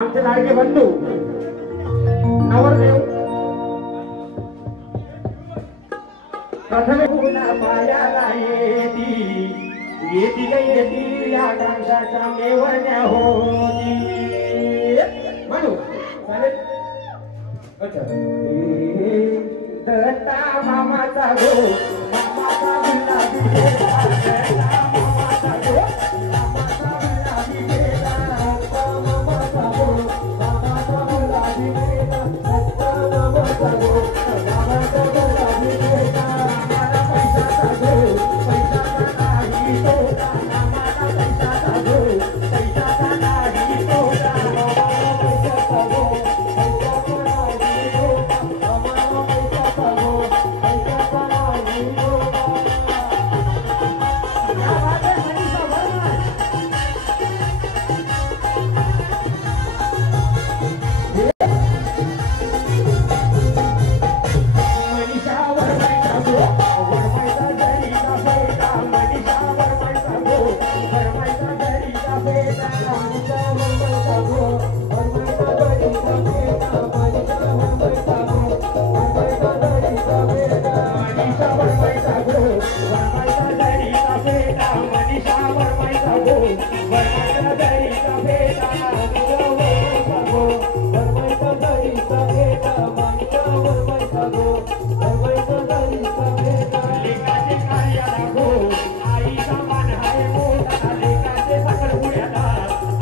आमचे लाडके बंधू नवरदेव प्रथम पायाला येती या कांशाच्या मेवण्या होती म्हणू चालेल. अच्छा दत्ता मामाचा गो मामाचा गुलाबी दत्ता मामाचा गो मामाचा गुलाबी दत्ता मामाचा गो मामाचा गुलाबी दत्ता मामाचा गो मामाचा गुलाबी आम्हाला पैशाचा गो पैशाचा नाही तोटा आम्हाला पैशाचा गो पैशाचा नाही तोटा आम्हाला पैशाचा गो पैशाचा नाही तोटा आम्हाला पैशाचा गो पैशाचा नाही तोटा. क्या बात है मनीषा वर्मा. मनीषा वर्माचा गो वर्माचा जरीचा बेटा मनीषा वर्माचा गो वर्माचा जरीचा बेटा मनीषा वर्माचा गो वर्माचा जरीचा बेटा मनीषा वर्माचा गो वर्माचा जरीचा बेटा मनीषा वर्माचा गो वर्माचा जरीचा बेटा मनीषा वर्माचा गो वर्माचा जरीचा बेटा मनीषा वर्माचा गो वर्माचा जरीचा बेटा मनीषा वर्माचा गो वर्माचा जरीचा बेटा. लेकाचे कार्याला गो आईचा मान हाय मोठा लेकाचे सकल पुण्याला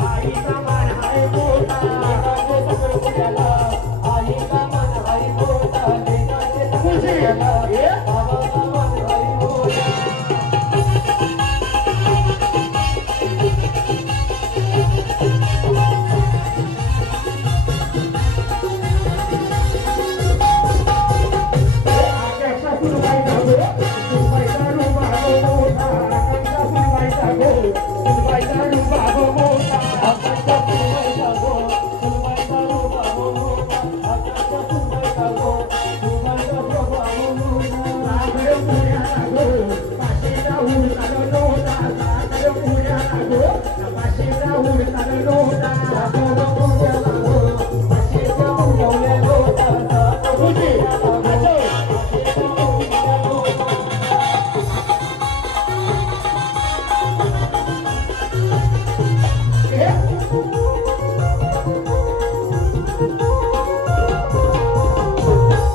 आईचा मान हाय मोठा लेकाचे सकल पुण्याला आईचा मान हाय मोठा लेकाचे सकल पुण्याला बाबाचा मान हाय मोठा. आकाशा सुनबाईचा गो सुनबाईचा रुबाब मोठा आकाशा सुनबाईचा गो सुनबाईचा रुबाब मोठा आकाशा सुनबाईचा गो सुनबाईचा रुबाब मोठा आकाशा सुनबाईचा गो सुनबाईचा रुबाब मोठा. सागर पुण्याला गो पाशीचा उडताना लोटा सागर पुण्याला गो पाशीचा उडताना लोटा सागर पुण्याला गो पाशीचा उडवले लोटा सागर पुण्याला गो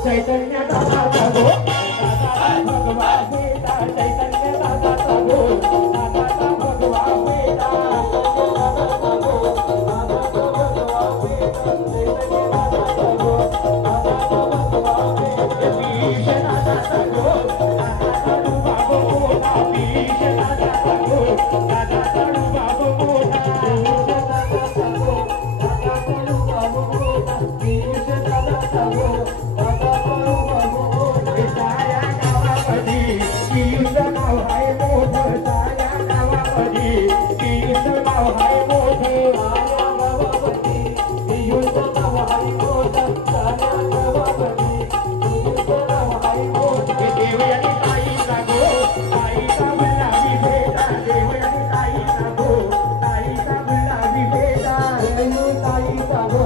चैतन्य दादाचा गो दादाचा भगवा बेटा चैतन्य दादाचा गो दादाचा भगवा बेटा दादाचा गो दादाचा भगवा बेटा चैतन्य दादाचा गो दादाचा भगवा बेटा. पीश दादाचा गो दादाचा रुबाब मोठा पीश दादाचा गो दादाचा रुबाब मोठा पीश दादाचा गो दादाचा रुबाब मोठा पीश दादाचा गो दादाचा रुबाब मोठा. साऱ्या गावामध्ये पियूचं नाव हाय मोठं साऱ्या गावामध्ये पियूचं नाव हाय मोठं साऱ्या गावामध्ये पियूचं नाव हाय मोठं साऱ्या गावामध्ये पियूचं नाव हाय मोठं. देवयानी ताईचा गो ताईचा गुलाबी बेटा देवयानी ताईचा गो ताईचा गुलाबी बेटा जयो ताईचा गो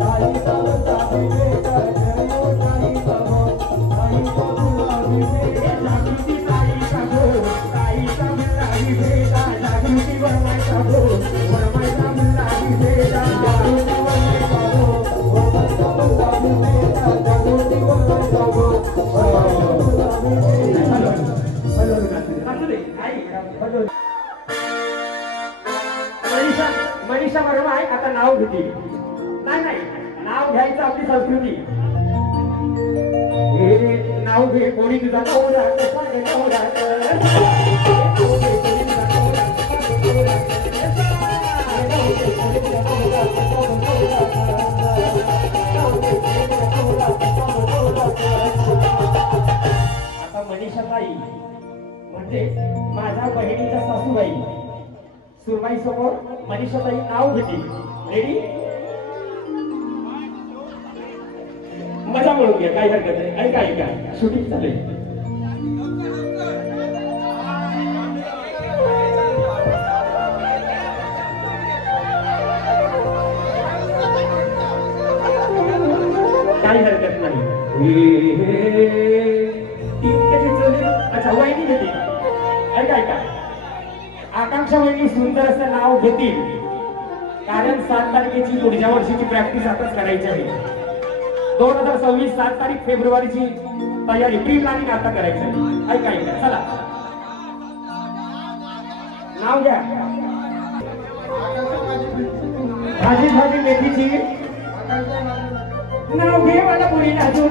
ताईचा गुलाबी बेटा जयो ताईचा गो ताईचा गुलाबी बेटा. जागृती ताईचा गो ताईचा गुलाबी बेटा जागृती वर्माचा गो वर्माचा गुलाबी बेटा जागृती वर्माचा गो वर्माचा गुलाबी बेटा जागृती वर्माचा गो वर्माचा गुलाबी बेटा. मनीषा वर्मा आहे आता नाव घेतली नाही नाही नाव घ्यायचं आपली संस्कृती. हे नाव घे कोणी तुझा नवरा कसा गे नवरा आता मनीषा ताई म्हणजे माझ्या बहिणीच्या सासूबाई सुरबाई समोर मनीषा ताई नाव घेतली. रेडी मजा म्हणून घ्या काही हरकत नाही. ऐका ऐका शूटिंग चालेल. शकत नाही. अच्छा वहिनी घेते ऐका ऐका. आकांक्षा वहिनी सुंदर असं नाव घेतील कारण 7 तारखेची पुढच्या वर्षीची प्रॅक्टिस आताच करायची आहे. 2026 7 तारीख फेब्रुवारीची तयारी प्री प्लॅनिंग आता करायचं आहे. ऐका ऐका चला नाव घ्या. भाजी भाजी मेथीची नाव घे मला पुरी नाचू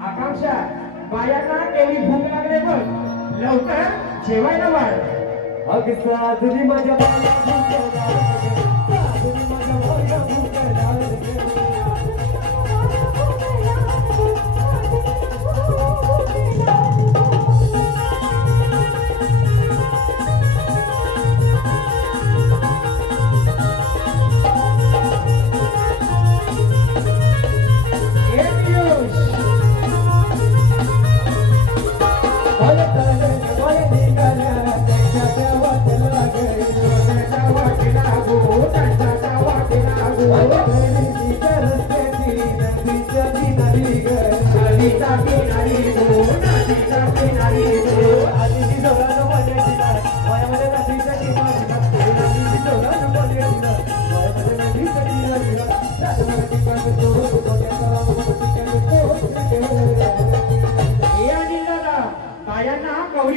आकांक्षा बायांना केली भूक लागले बघ लवकर जेवायला वाढ. अगसा तुझी माझ्या बाला भूक तुझी माझ्या बाला भूक Hey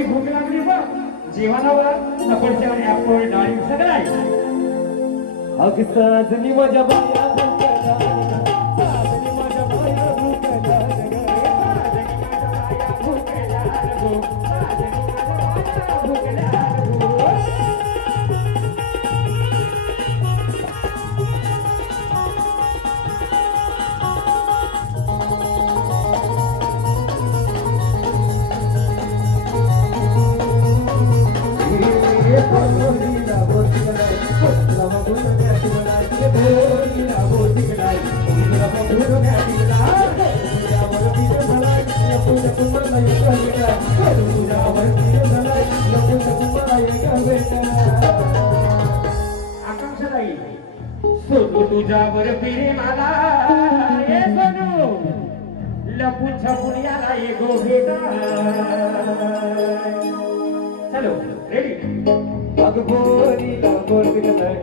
एवढी भूक लागली बघ जेवणावर सफरचंद ऍपल डाळिंब सगळं आहे अग साजनी माझ्या बाया भूकला साजनी माझ्या बाया भूकला आकांक्षाताई सोनू तुझ्यावर फिरे मला ये सोनू लपून छपून याला ये गो भेटा चलो रेडी अग बोरीला बोर बिगलाय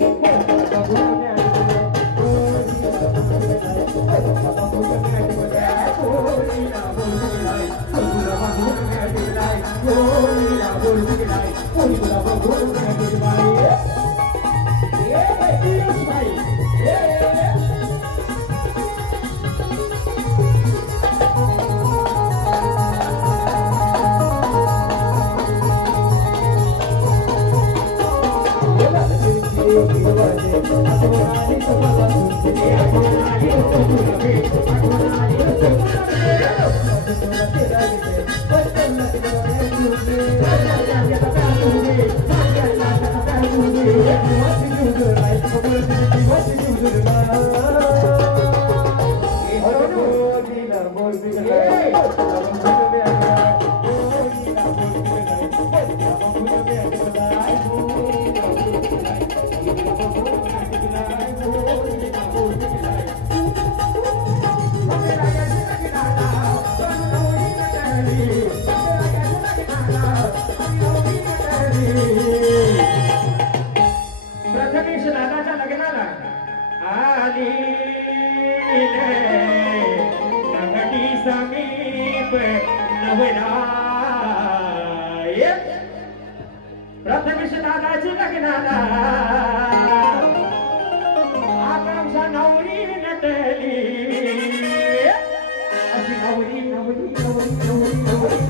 प्रथमेश दादाच्या लग्नाला आली नगटी समीप नवरा प्रथमेश दादाची लग्नाला आकांक्षा नवरी नटली अशी नवरी नवरी नवरी नवरी